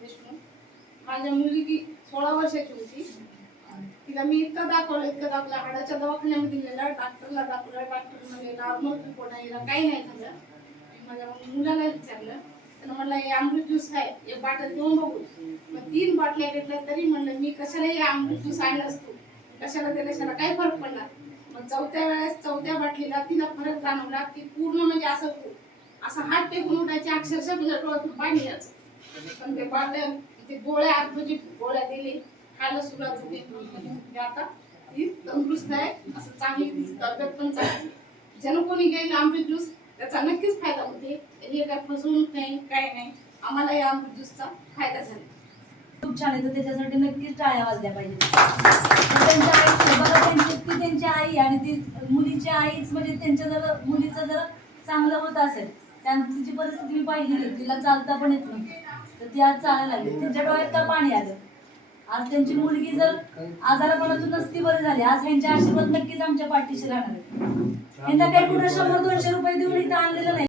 देशमुख. माझ्या मुलगी 16 वर्षाची होती. तिला मी इतकं दाखवलं हाडाच्या दवाखान्यामध्ये नेलं, डॉक्टरला दाखवलं. डॉक्टर म्हणजे नॉर्मल रिपोर्ट आहे, हिला काही नाही झालं. माझ्या मुलाला विचारलं, त्यानं म्हणलं हे अमृत ज्यूस आहे, एक बाटल देऊन बघू. मग 3 बाटल्या घेतल्या तरी म्हणलं मी कशाला हे अमृत ज्यूस आणलंस तू, कशाला त्याला काय फरक पडला. मग चौथ्या बाटलीला तिला फरक जाणवला की पूर्ण म्हणजे असं हात टेकून उठायचे, अक्षरशः तुझ्या डोळ्यातून पाणी यायचं. पण ते बाटल्या ते गोळ्या आतमध्ये गोळ्या दिली, खायला सुरुवात झाली. आता ती तंदुरुस्त आहे, असं चांगली तब्येत पण चांगली. ज्यानं कोणी घेईल अमृत ज्यूस त्याचा नक्कीच फायदा होते. हे काय फसवणूक नाही, काय नाही. आम्हाला या अमृत ज्यूसचा फायदा झाला. खूप छान आहे, तर त्याच्यासाठी नक्कीच टाळ्या वाजल्या पाहिजेत. त्यांची आई आणि ती मुलीची आईच म्हणजे त्यांच्या जर मुलीचं जर चांगलं होत असेल, तिची परिस्थिती मी पाहिली, तिला चालता पण येत नव्हती, तर ती आज चालायला लागली. त्यांच्या डोळ्यात का पाणी आलं. आज त्यांची मुलगी जर आजारापणातून नसती बरी झाली, आज ह्यांच्या आशीर्वाद नक्कीच आमच्या पाठीशी राहणार आहे. यांना काही कुठे 100-200 रुपये देऊन इथं आणलेलं नाही.